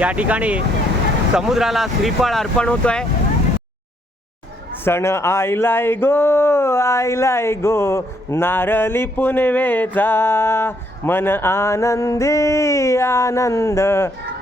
या ठिकाणी समुद्राला श्रीफळ अर्पण होतो आहे सण आयलाय गो आयलाय गो नारळी पुनवेचा मन आनंदी आनंद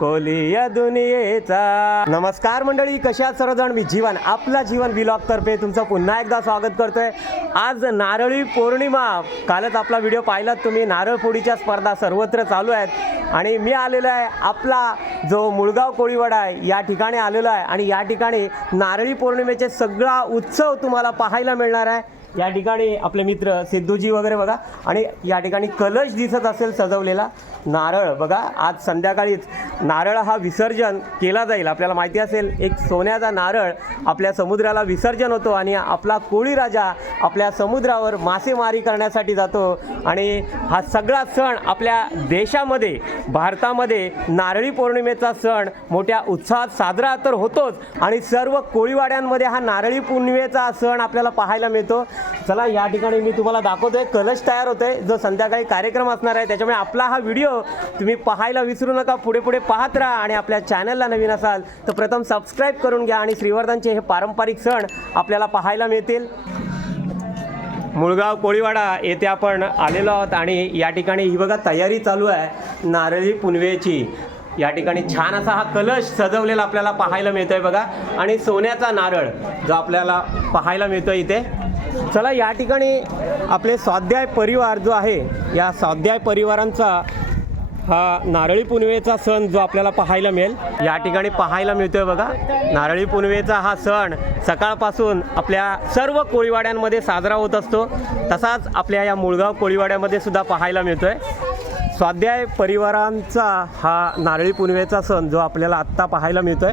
कोली या दुनियेचा. नमस्कार मंडळी कशा सर्वजण? मी जीवन आपला जीवन ब्लॉग तर्फे तुमचं पुन्हा एकदा स्वागत करतोय. आज नारळी पौर्णिमा. कालच आपला व्हिडिओ पाहिलात तुम्ही. नारळपुडीच्या स्पर्धा सर्वत्र चालू आहेत. आणि मी आलेलो आहे आपला जो मुळगाव कोळीवाडा आहे या ठिकाणी आलेलो आहे. आणि या ठिकाणी नारळी पौर्णिमेचे सगळा उत्सव तुम्हाला पाहायला मिळणार आहे. या ठिकाणी आपले मित्र सिद्धूजी वगैरे बघा. आणि या ठिकाणी कलश दिसत असेल सजवलेला नारळ. बघा आज संध्याकाळीच नारळ हा विसर्जन केला जाईल. आपल्याला माहिती असेल एक सोन्याचा नारळ आपल्या समुद्राला विसर्जन होतो आणि आपला कोळी राजा आपल्या समुद्रावर मासेमारी करण्यासाठी जातो. आणि हा सगळा सण आपल्या देशामध्ये भारतामध्ये नारळी पौर्णिमेचा सण मोठ्या उत्साहात साजरा तर होतोच. आणि सर्व कोळीवाड्यांमध्ये हा नारळी पौर्णिमेचा सण आपल्याला पाहायला मिळतो. चला या ठिकाणी मी तुम्हाला दाखवतोय कलश तयार होतोय. जो संध्याकाळी कार्यक्रम असणार आहे त्याच्यामुळे आपला हा व्हिडिओ तुम्ही पाहायला विसरू नका पुढे पुढे पाहत राहा आणि आपल्या चॅनलला नवीन असाल तर प्रथम सबस्क्राईब करून घ्या आणि श्रीवर्धनचे हे पारंपरिक सण आपल्याला पाहायला मिळतील. मुळगाव कोळीवाडा येथे आपण आलेलो आहोत आणि या ठिकाणी ही बघा तयारी चालू आहे नारळी पुनवेची. या ठिकाणी छान असा हा कलश सजवलेला आपल्याला पाहायला मिळतोय बघा. आणि सोन्याचा नारळ जो आपल्याला पाहायला मिळतोय इथे. चला या ठिकाणी आपले स्वाध्याय परिवार जो आहे या स्वाध्याय परिवारांचा हा नारळी पुनवेचा सण जो आपल्याला पाहायला मिळेल या ठिकाणी पाहायला मिळतोय बघा. नारळी पुनवेचा हा सण सकाळपासून आपल्या सर्व कोळीवाड्यांमध्ये साजरा होत असतो. तसाच आपल्या या मुळगाव कोळीवाड्यामध्ये सुद्धा पाहायला मिळतोय. स्वाध्याय परिवारांचा हा नारळी पुनवेचा सण जो आपल्याला आत्ता पाहायला मिळतोय.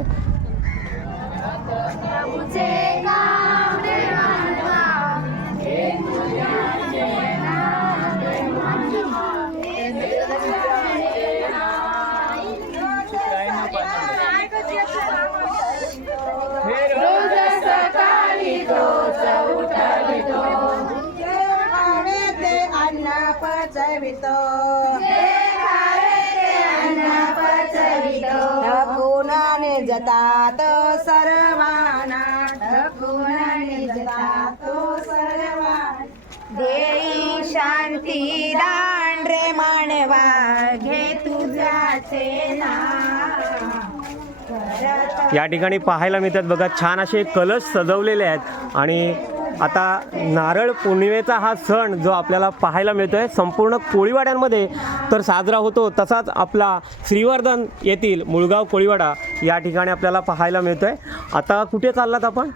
या ठिकाणी पाहायला मिळतात. बघा छान असे कलश सजवलेले आहेत. आणि आता नारळ पौर्णिमेचा हा सण जो आपल्याला पाहायला मिळतो आहे संपूर्ण कोळीवाड्यांमध्ये तर साजरा होतो. तसाच आपला श्रीवर्धन येथील मुळगाव कोळीवाडा या ठिकाणी आपल्याला पाहायला मिळतो आहे आता कुठे चाललात आपण?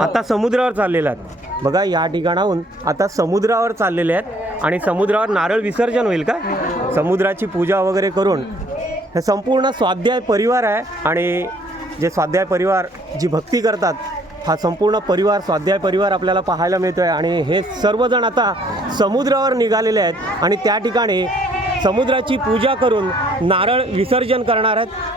आता समुद्रावर चाललेले आहेत. बघा या ठिकाणाहून आता समुद्रावर चाललेले आहेत. आणि समुद्रावर नारळ विसर्जन होईल का? समुद्राची पूजा वगैरे करून हे संपूर्ण स्वाध्याय परिवार आहे आणि जे स्वाध्याय परिवार जी भक्ती करतात हा संपूर्ण परिवार स्वाध्याय परिवार आपल्याला पाहायला मिळतो आहे आणि हे सर्वजण आता समुद्रावर निघालेले आहेत आणि त्या ठिकाणी समुद्राची पूजा करून नारळ विसर्जन करणार आहेत.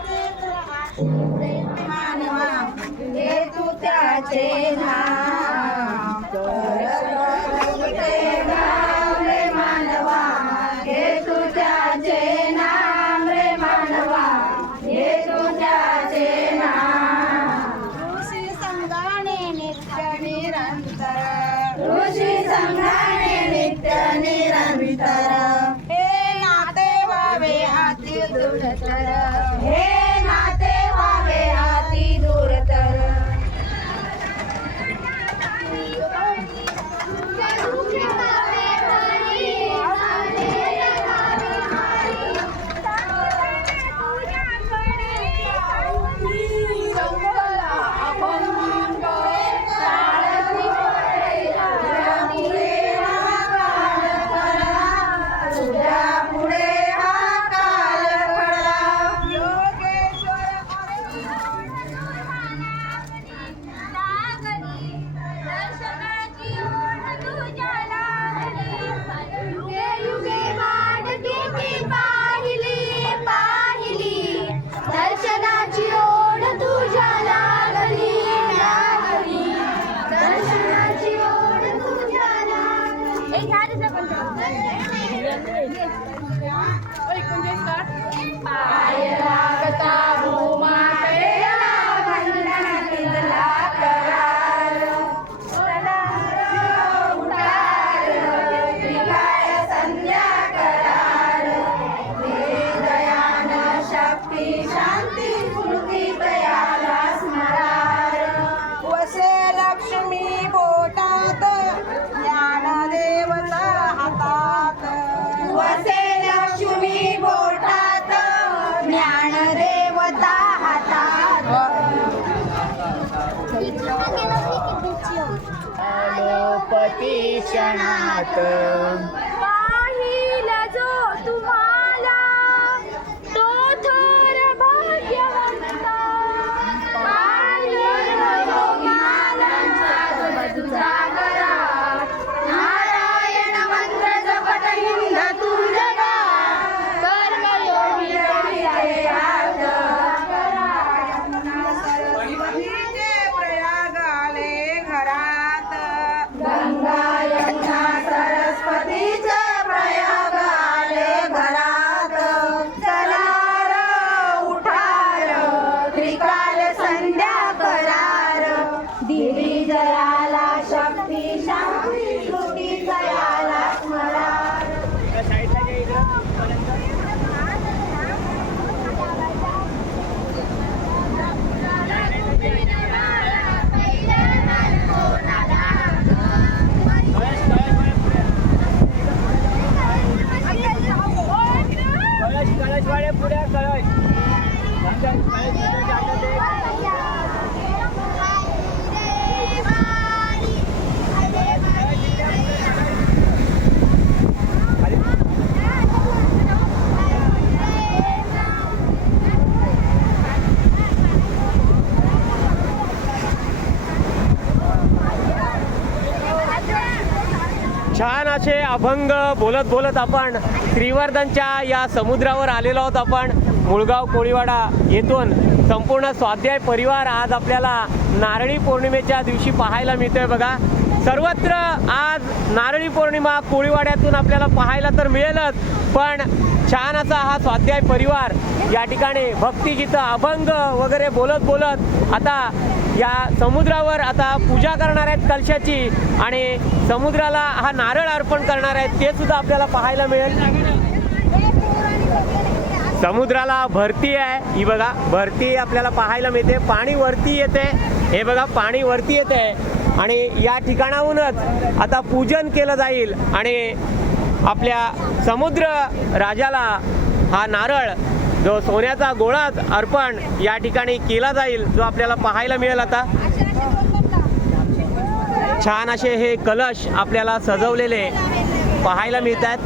Então. अभंग बोलत बोलत आपण श्रीवर्धनच्या या समुद्रावर आलेलो आहोत आपण. मुळगाव कोळीवाडा येथून संपूर्ण स्वाध्याय परिवार आज आपल्याला नारळी पौर्णिमेच्या दिवशी पाहायला मिळतोय बघा. सर्वत्र आज नारळी पौर्णिमा कोळीवाड्यातून आपल्याला पाहायला तर मिळेलच पण छान असा हा स्वाध्याय परिवार या ठिकाणी भक्तिगीतं अभंग वगैरे बोलत बोलत आता या समुद्रावर आता पूजा करणार आहेत कलशाची आणि समुद्राला हा नारळ अर्पण करणार आहेत ते सुद्धा आपल्याला पाहायला मिळेल. समुद्राला भरती आहे. ही बघा भरती आपल्याला पाहायला मिळते. पाणी वरती येते. हे बघा पाणी वरती येते. आणि या ठिकाणाहूनच आता पूजन केलं जाईल आणि आपल्या समुद्र राजाला हा नारळ जो सोन्याचा गोळाच अर्पण या ठिकाणी केला जाईल जो आपल्याला पाहायला मिळेल आता. छान असे हे कलश आपल्याला सजवलेले पाहायला मिळतात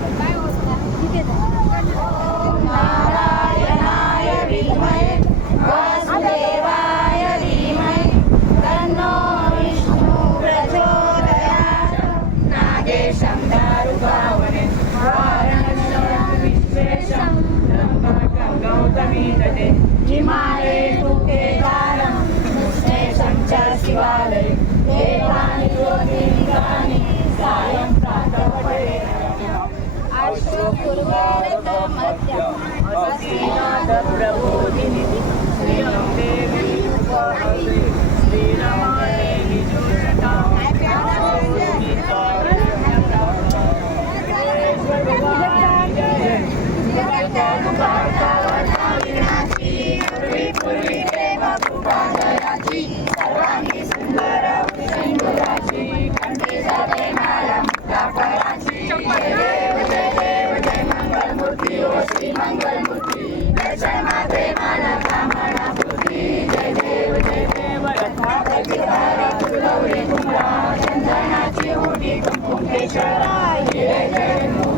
गौतमीतटे हिमालये तु केदारं निःशेषं च शिवालये देवानि ज्योतिर्लिङ्गानि सायं प्रातः पठेत् आमचा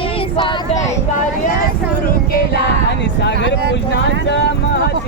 स्वाध्याय कार्य सुरू केला. आणि सागर पूजनाचा महत्त्व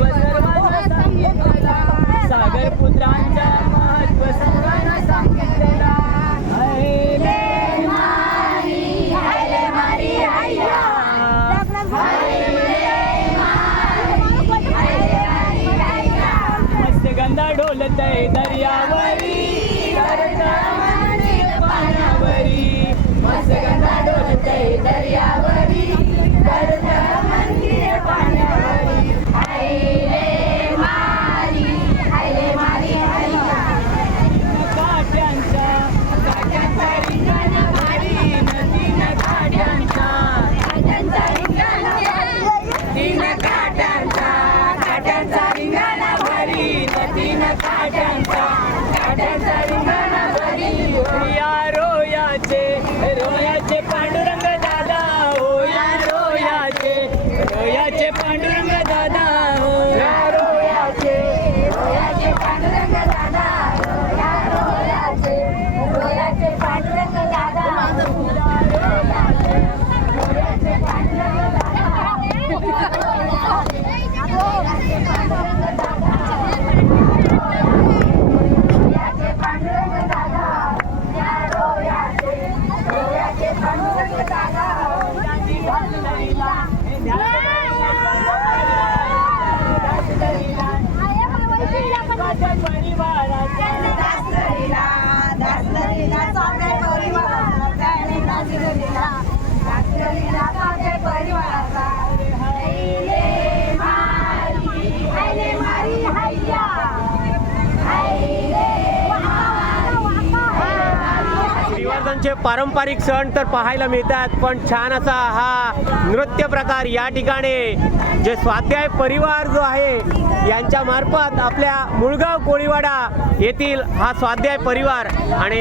पारंपरिक सण तर पाहायला मिळतात पण छान असा हा नृत्य प्रकार या ठिकाणी जे स्वाध्याय परिवार जो आहे यांच्या मार्फत आपल्या मुळगाव कोळीवाडा येथील हा स्वाध्याय परिवार आणि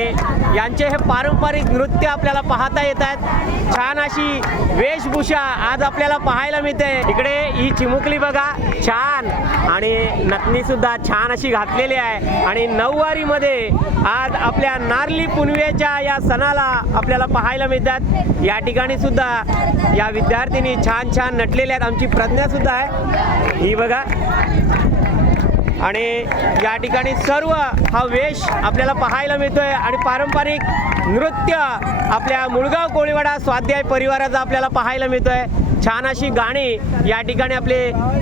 यांचे हे पारंपरिक नृत्य आपल्याला पाहता येत आहेत. छान अशी वेशभूषा आज आपल्याला पाहायला मिळते. इकडे ही चिमुकली बघा छान आणि नथनीसुद्धा छान अशी घातलेली आहे. आणि नऊवारीमध्ये आज आपल्या नारली पुनवेच्या या सणाला आपल्याला पाहायला मिळतात. या ठिकाणी सुद्धा या विद्यार्थिनी छान छान नटलेल्या आहेत. आमची प्रज्ञा सुद्धा आहे. ही बघा. आणि या ठिकाणी सर्व हा वेश आपल्याला पाहायला मिळतोय. आणि पारंपरिक नृत्य आपल्या मुळगाव कोळीवाडा स्वाध्याय परिवाराचा आपल्याला पाहायला मिळतोय. छान अशी गाणी या ठिकाणी आपले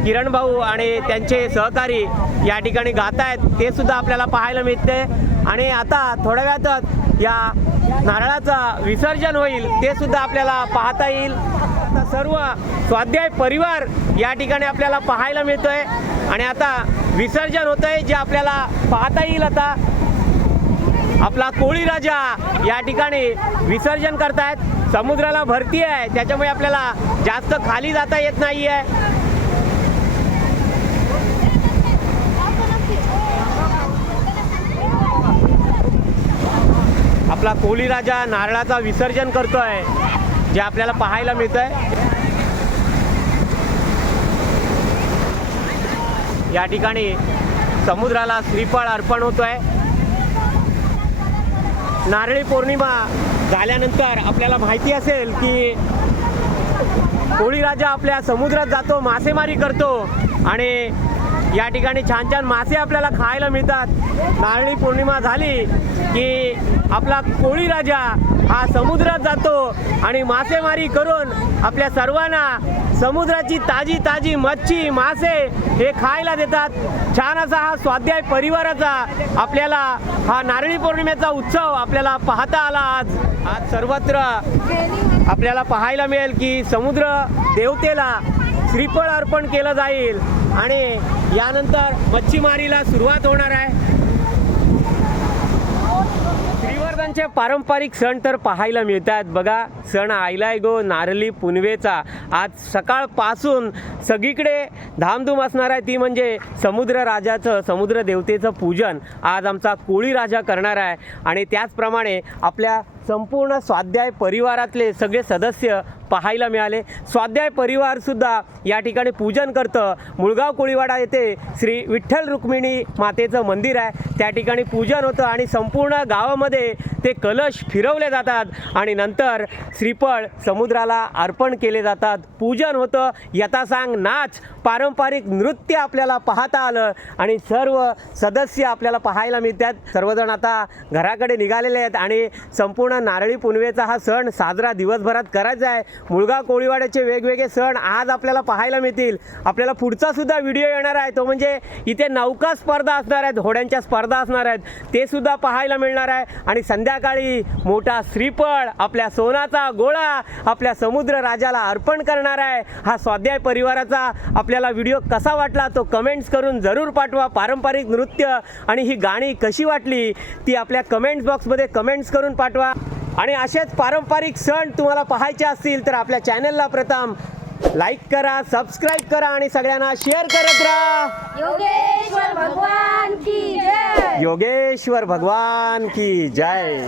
किरण भाऊ आणि त्यांचे सहकारी या ठिकाणी गात आहेत ते सुद्धा आपल्याला पाहायला मिळते आणि आता थोड्या वेळातच या नारळाचं विसर्जन होईल ते सुद्धा आपल्याला पाहता येईल. आता सर्व स्वाध्याय परिवार या ठिकाणी आपल्याला पाहायला मिळतोय. आणि आता विसर्जन होतंय जे आपल्याला पाहता येईल आता. आपला कोळी राजा या ठिकाणी विसर्जन करतायत. समुद्राला भरती आहे त्याच्यामुळे आपल्याला जास्त खाली जाता येत नाही आहे आपला कोहली राजा नारळाचा विसर्जन करतोय जे आपल्याला पाहायला मिळतंय. या ठिकाणी समुद्राला श्रीफळ अर्पण होतो आहे नारळी पौर्णिमा झाल्यानंतर आपल्याला माहिती असेल की कोळी राजा आपल्या समुद्रात जातो मासेमारी करतो आणि या ठिकाणी छान छान मासे आपल्याला खायला मिळतात. नारळी पौर्णिमा झाली की आपला कोळी राजा हा समुद्रात जातो आणि मासेमारी करून आपल्या सर्वांना समुद्राची ताजी ताजी मच्छी मासे हे खायला देतात. छान असा हा स्वाध्याय परिवाराचा आपल्याला हा नारळी पौर्णिमेचा उत्सव आपल्याला पाहता आला आज. आज सर्वत्र आपल्याला पाहायला मिळेल की समुद्र देवतेला श्रीफळ अर्पण केलं जाईल. आणि यानंतर मच्छीमारीला सुरुवात होणार आहे. श्रीवर्धनचे पारंपरिक सण तर पाहायला मिळतात. बघा सण आयलाय गो नारली पुनवेचा. आज सकाळपासून सगळीकडे धामधूम असणार आहे. ती म्हणजे समुद्र राजाचं समुद्र देवतेचं पूजन. आज आमचा कोळी राजा करणार आहे. आणि त्याचप्रमाणे आपल्या संपूर्ण स्वाध्याय परिवारातले सगळे सदस्य पाहायला मिळाले. स्वाध्याय परिवारसुद्धा या ठिकाणी पूजन करतं. मुळगाव कोळीवाडा येथे श्री विठ्ठल रुक्मिणी मातेचं मंदिर आहे. त्या ठिकाणी पूजन होतं आणि संपूर्ण गावामध्ये ते कलश फिरवले जातात आणि नंतर श्रीफळ समुद्राला अर्पण केले जातात. पूजन होतं. यथासांग नाच पारंपरिक नृत्य आपल्याला पाहता आलं आणि सर्व सदस्य आपल्याला पाहायला मिळतात. सर्वजण आता घराकडे निघालेले आहेत आणि संपूर्ण नारळी पुनवेचा हा सण साजरा दिवसभरात करायचा आहे. मुळगा कोळीवाड्याचे वेगवेगळे सण आज आपल्याला पाहायला मिळतील. आपल्याला पुढचा सुद्धा व्हिडिओ येणार आहे. तो म्हणजे इथे नौका स्पर्धा असणार आहेत. घोड्यांच्या स्पर्धा असणार आहेत. ते सुद्धा पाहायला मिळणार आहे. आणि संध्याकाळी मोठा श्रीफळ आपल्या सोनाचा गोळा आपल्या समुद्र राजाला अर्पण करणार आहे. हा स्वाध्याय परिवाराचा आपल्याला व्हिडिओ कसा वाटला तो कमेंट्स करून जरूर पाठवा. पारंपरिक नृत्य आणि ही गाणी कशी वाटली ती आपल्या कमेंट्स बॉक्समध्ये कमेंट्स करून पाठवा. आणि असेच पारंपरिक सण तुम्हाला पाहायचे असतील तर आपल्या चॅनलला प्रथम लाईक करा सबस्क्राईब करा आणि सगळ्यांना शेअर करत राहा. योगेश्वर भगवान की जय. योगेश्वर भगवान की जय.